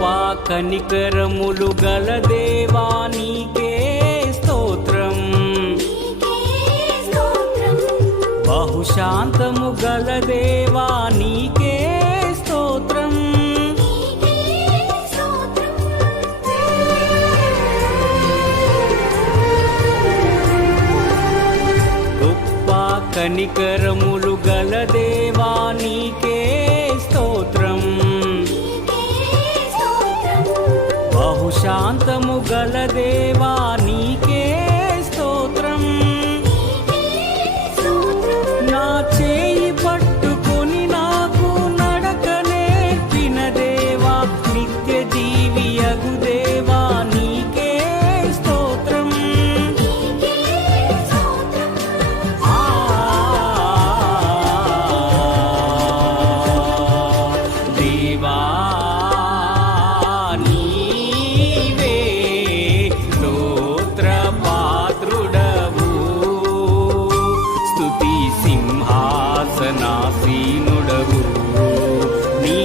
గొప్ప కనికరములు గల దేవా నీకే స్తోత్రం. బహుశాంతము గల దేవా నీకే స్తోత్రం. గొప్ప కనికరములు గల దేవా నీకే శాంతము గలదేవా ఆసీనుడవు నీ